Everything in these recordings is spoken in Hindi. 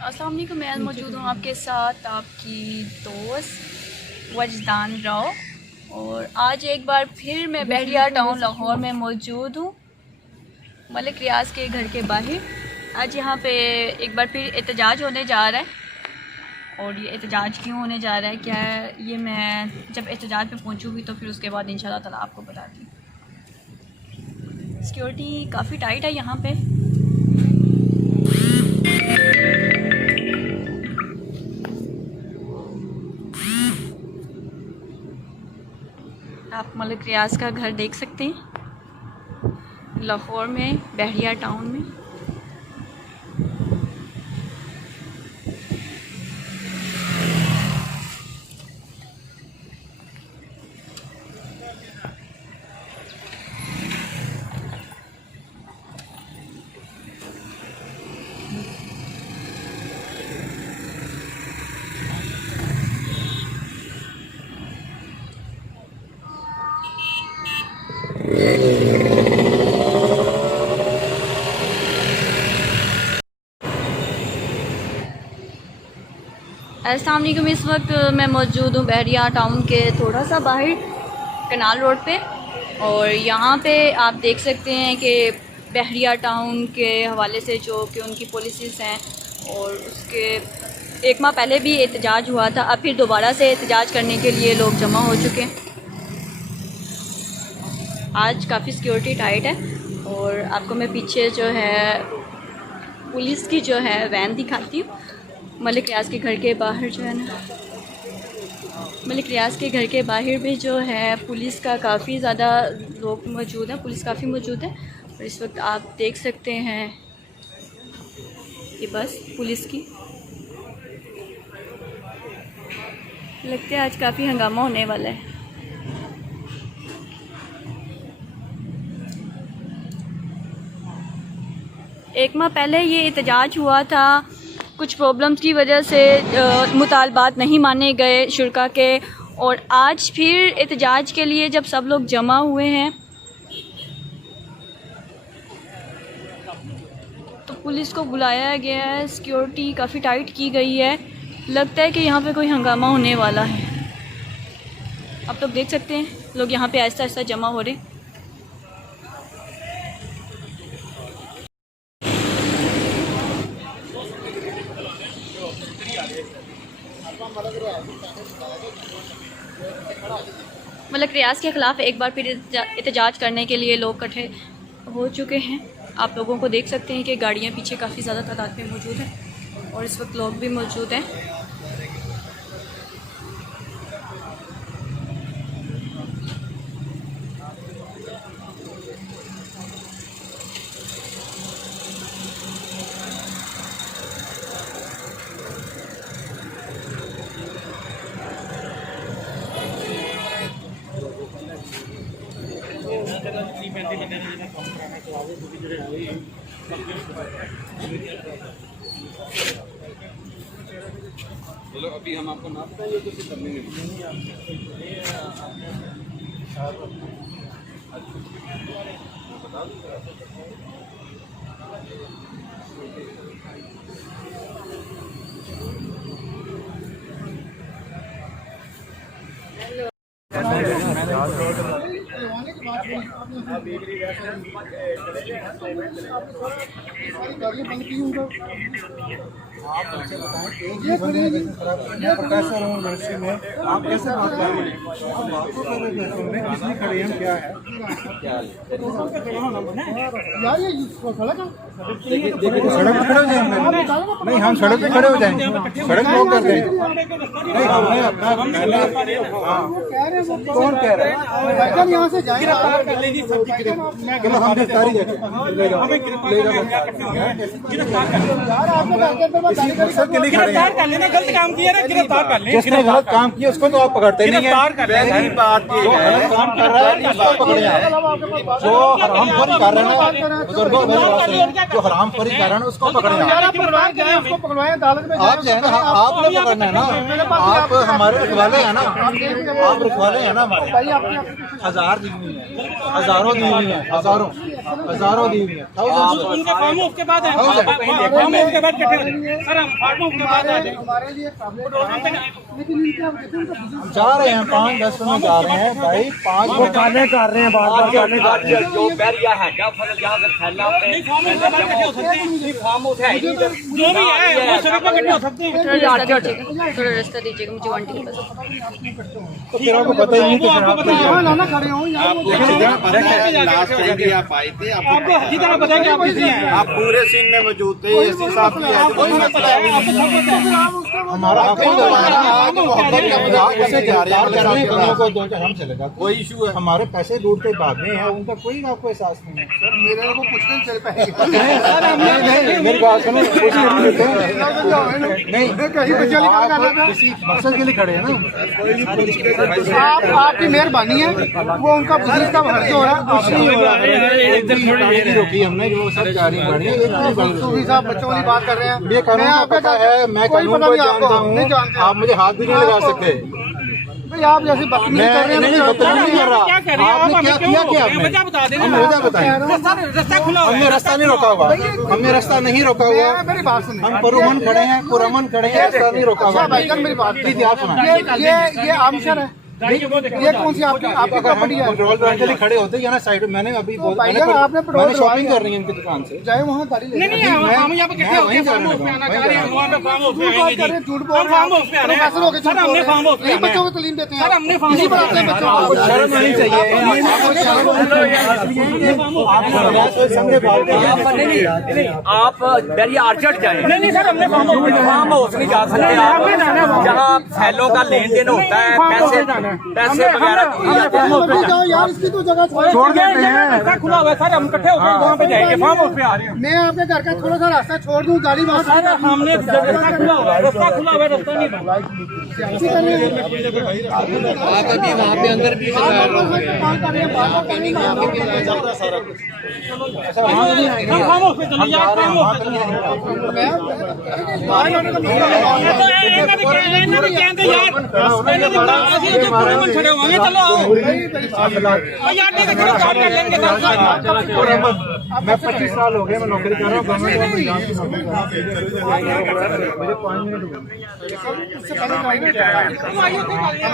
अस्सलाम वालेकुम, मैं मौजूद हूँ आपके साथ आपकी दोस्त वजदान राव। और आज एक बार फिर मैं बहरिया टाउन लाहौर में मौजूद हूँ, मलिक रियाज के घर के बाहर। आज यहाँ पे एक बार फिर एहतजाज होने जा रहा है, और ये एहतजाज क्यों होने जा रहा है, क्या है, ये मैं जब एहतजाज पे पहुँचूँगी तो फिर उसके बाद इंशाल्लाह ताला आपको बताती हूँ। सिक्योरिटी काफ़ी टाइट है यहाँ पे। आप मलिक रियाज का घर देख सकते हैं लाहौर में, बहरिया टाउन में। अस्सलाम वालेकुम, इस वक्त मैं मौजूद हूँ बहरिया टाउन के थोड़ा सा बाहर कनाल रोड पे। और यहाँ पे आप देख सकते हैं कि बहरिया टाउन के हवाले से जो कि उनकी पॉलिसीज़ हैं, और उसके एक माह पहले भी एहतजाज हुआ था, अब फिर दोबारा से एहतजाज करने के लिए लोग जमा हो चुके हैं। आज काफ़ी सिक्योरिटी टाइट है, और आपको मैं पीछे जो है पुलिस की जो है वैन दिखाती हूँ। मलिक रियाज के घर के बाहर जो है ना, मलिक रियाज के घर के बाहर भी जो है पुलिस का काफ़ी ज़्यादा लोग मौजूद हैं, पुलिस काफ़ी मौजूद है। और इस वक्त आप देख सकते हैं ये बस पुलिस की, लगता है आज काफ़ी हंगामा होने वाला है। एक माह पहले ये एहतजाज हुआ था, कुछ प्रॉब्लम्स की वजह से मुतालबात नहीं माने गए शुरका के, और आज फिर एहतजाज के लिए जब सब लोग जमा हुए हैं तो पुलिस को बुलाया गया है, सिक्योरिटी काफ़ी टाइट की गई है। लगता है कि यहाँ पे कोई हंगामा होने वाला है। आप लोग देख सकते हैं लोग यहाँ पे आहिस्ता आहिस्ता जमा हो रहे हैं। मलिक रियाज के ख़िलाफ़ एक बार फिर एहतजाज करने के लिए लोग इकट्ठे हो चुके हैं। आप लोगों को देख सकते हैं कि गाड़ियाँ पीछे काफ़ी ज़्यादा तादाद में मौजूद हैं, और इस वक्त लोग भी मौजूद हैं। चलो अभी हम आपको नाम बताएंगे तो फिर करने आप मुझे बताएं, ये मैं प्रोफेसर हूँ यूनिवर्सिटी में, आप कैसे बात करेंगे? आप बातों कर रहे हैं, किसने खड़े हैं, क्या है? यार ये सड़क सड़क पे खड़े हो जाएंगे? नहीं, हम सड़क पे खड़े हो जाएंगे, सड़क ब्लॉक कर देंगे। नहीं, हमने अपना कौन कह रहा है? यहाँ से जाएगा, हम गिरफ्तारी गिरफ्तार कर लेना, गलत काम किया ना, गिरफ्तार कर लें। जिसने गलत काम किया उसको तो आप पकड़ते नहीं हैं। जो गलत काम कर रहा है उसको पकड़े हैं। जो हम खुद कर रहे हैं बुजुर्गों, जो हराम खोरी कर रहा है उसको पकड़े यार आप पकड़वाएं जाए उसको पकड़वाएं अदालत में आप जो है ना आपने पकड़ना है ना, आप हमारे रखवाले हैं ना, आप रखवाले हैं ना हमारे। भाई आपने 1000 दी हुई है, हजारों दी हुई है, हजारों दी हुई है, उनका फार्म हाउस के बाद है, फार्म हाउस के बाद इकट्ठे हो जाए सर, हम फार्म हाउस के बाद आ जाए हमारे लिए लेकिन हम जा रहे हैं 5-10 में जा रहे हैं भाई, 5 वो गाने कर रहे हैं, बार-बार गाने कर रहे हैं। जो बैरिया है क्या फर्क यहाँ से फैलना नहीं, फार्म हाउस के बाद इकट्ठे हो सकते हैं, फार्म हाउस है जो भी है वो सड़क पर इकट्ठे हो सकते हैं। थोड़ा रास्ता दीजिएगा मुझे आंटी के पास। तो तेरा को पता ही नहीं तो आपको पता है यहाँ लाना खड़े हो आप आए थे, आपको हजी तरह पता है कि आप किसी हैं, आप पूरे सीन में मौजूद थे, एसी साहब की है, कोई मसला है, आपको सब पता है। हमारा हक है, मोहब्बत का मजाक कैसे जा रहे हैं को दो हम चलेगा, कोई इशू है। हमारे पैसे लूट के भागने हैं, उनका कोई आपको एहसास नहीं है। सर मेरे को कुछ नहीं चल पाएगा। नहीं मेरी बात सुनो, कुछ नहीं देते नहीं, कहीं बच्चा निकाल कर रहा था। किसी मकसद के लिए खड़े हैं ना। आपकी मेहरबानी है, वो उनका बिजनेस का फर्ज हो रहा है, कुछ नहीं हो रहा है। एकदम थोड़ी रोकी हमने, जो सब गाड़ी बढ़ी है, सूफी साहब बच्चों वाली बात कर रहे हैं। ये कानून का पता है, मैं कानून को जानता हूँ, आप मुझे हाथ भी नहीं लगा सकते। भाई आप जैसे बदतमीजी कर रहे हैं, नहीं बदतमीजी नहीं कर रहा, आपने क्या किया क्या आपने? बता देना, हम वजह बताएं। रास्ता खुला हुआ है, हमने रास्ता नहीं रोका हुआ, हमने रास्ता नहीं रोका हुआ, मेरी बात सुनिए। हम पुरअमन खड़े हैं, पुरअमन खड़े हैं, रास्ता नहीं रोका हुआ। भाईजान मेरी बात प्लीज आप सुनाएं। ये आमशर है, ये कौन सी आपकी प्रॉपर्टी है? पेट्रोल पंप के लिए खड़े होते हैं ना साइड में, मैंने अभी भाईजान आपने पेट्रोल मैंने शॉपिंग कर रही है इनकी दुकान से। चाहे वहाँ गाड़ी ले नहीं हम यहाँ पे कितने हो गए, फार्म हाउस में आना चाह रहे हैं, वहाँ पे फार्म हाउस में आएंगे, झूठ बोल रहे हैं, फार्म हाउस में आ रहे हैं, सर हमने फार्म हाउस में बच्चों को तालीम देते हैं, सर हमने फार्म हाउस में आते हैं बच्चों को, शर्म नहीं चाहिए, आप बैरिया आर्चर्ड जाए। नहीं सर हमने फार्म फार्म हाउस नहीं जा सकते आप, जहाँ फैलों का लेन देन होता है, पैसे वगैरह। जाओ यार, इसकी तो जगह छोड़ देते हैं, रास्ता खुला हुआ है सर, हम इकट्ठे होकर वहाँ पे जाएंगे, फार्म हाउस पे आ रहे हैं। मैं आपके घर का थोड़ा सा रास्ता छोड़ दूँ, गाड़ी वहाँ सर हमने रास्ता खुला हुआ है, रास्ता खुला हुआ है, रास्ता नहीं बंद। आप अभी वहाँ पे अंदर भी हम फार्म हाउस पे चले यार, फार्म हाउस पे मैं 25 साल हो गए, मैं नौकरी कर रहा हूँ गवर्नमेंट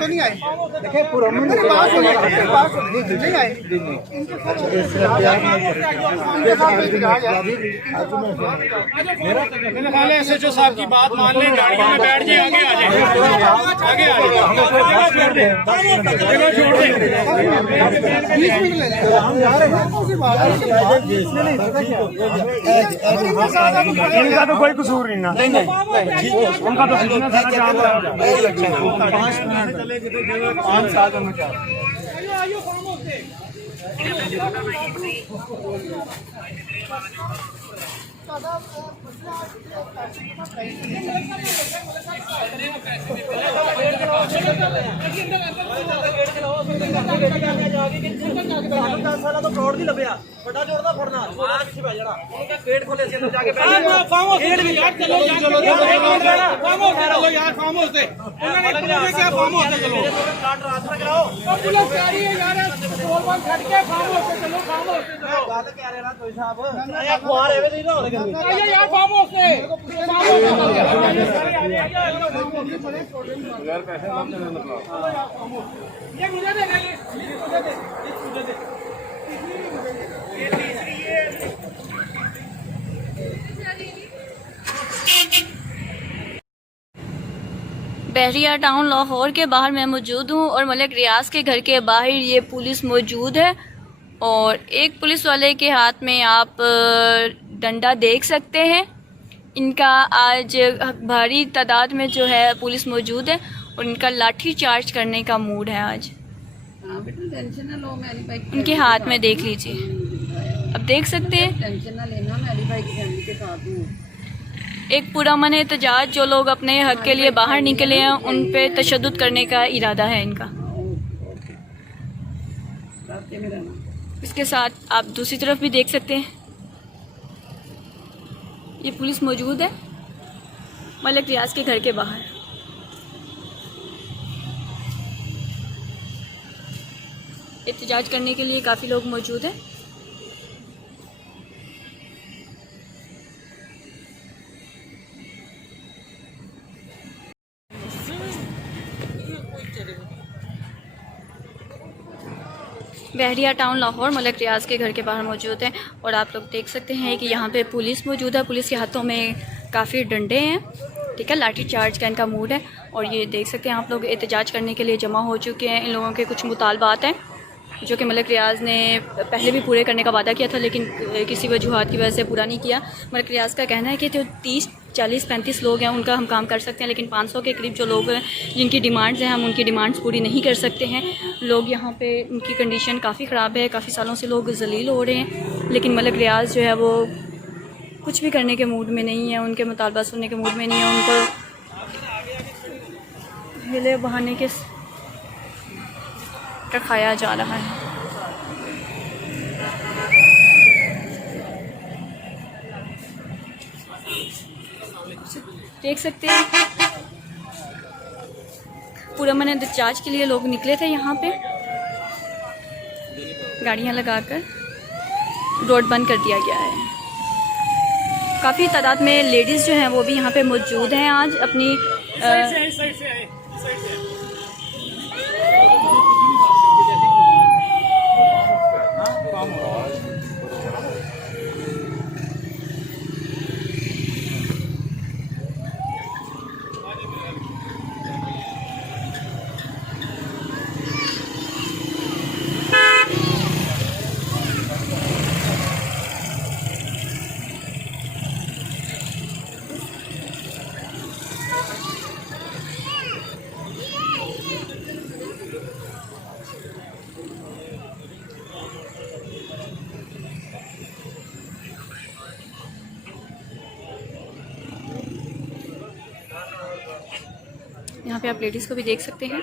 तो नहीं आए, देखिए पुरअमन नहीं आए, मेरे ख्याल है SHO साहब की बात मान लें, गाड़ियों में बैठ जाए, आगे आ जाए, आगे आ जाए, छोड़ दें 20 मिनट ले इनका तो कोई कसूर नहीं ना, उनका तो बिजनेस है, 5 मिनट 5 साल में क्या बहरिया टाउन लाहौर के बाहर मैं मौजूद हूँ और मलिक रियाज के घर के बाहर ये पुलिस मौजूद है और एक पुलिस वाले के हाथ में आप डंडा देख सकते हैं। इनका आज भारी तादाद में जो है पुलिस मौजूद है और इनका लाठी चार्ज करने का मूड है आज। टेंशन ना लो, मेरी भाई उनके हाथ में देख लीजिए, अब देख सकते हैं। टेंशन ना लेना, मेरी भाई की फैमिली के साथ हूँ। एक पुरअमन एहतजाज जो लोग अपने हक के लिए बाहर निकले हैं उन पे तशद्दुद करने का इरादा है इनका। इसके साथ आप दूसरी तरफ भी देख सकते हैं। ये पुलिस मौजूद है मलिक रियाज के घर के बाहर। एहतजाज करने के लिए काफ़ी लोग मौजूद हैं। बहरिया टाउन लाहौर मलिक रियाज के घर के बाहर मौजूद हैं और आप लोग देख सकते हैं कि यहाँ पे पुलिस मौजूद है। पुलिस के हाथों में काफ़ी डंडे हैं, ठीक है, लाठी चार्ज का इनका मूड है। और ये देख सकते हैं आप लोग एहतजाज करने के लिए जमा हो चुके हैं। इन लोगों के कुछ मुतालबात हैं जो कि मलिक रियाज ने पहले भी पूरे करने का वादा किया था, लेकिन किसी वजूहात की वजह से पूरा नहीं किया। मलिक रियाज का कहना है कि जो 30, 40, 35 लोग हैं उनका हम काम कर सकते हैं, लेकिन 500 के करीब जो लोग हैं जिनकी डिमांड्स हैं हम उनकी डिमांड्स पूरी नहीं कर सकते हैं। लोग यहाँ पे उनकी कंडीशन काफ़ी ख़राब है, काफ़ी सालों से लोग जलील हो रहे हैं, लेकिन मलिक रियाज जो है वो कुछ भी करने के मूड में नहीं है, उनके मुतालबा सुनने के मूड में नहीं है। उनको हिले बहाने के रखाया जा रहा है। देख सकते हैं पूरा मन एहतजाज के लिए लोग निकले थे। यहाँ पे गाड़ियाँ लगाकर रोड बंद कर दिया गया है। काफ़ी तादाद में लेडीज़ जो हैं वो भी यहाँ पे मौजूद हैं आज अपनी यहाँ पे आप लेडीज़ को भी देख सकते हैं।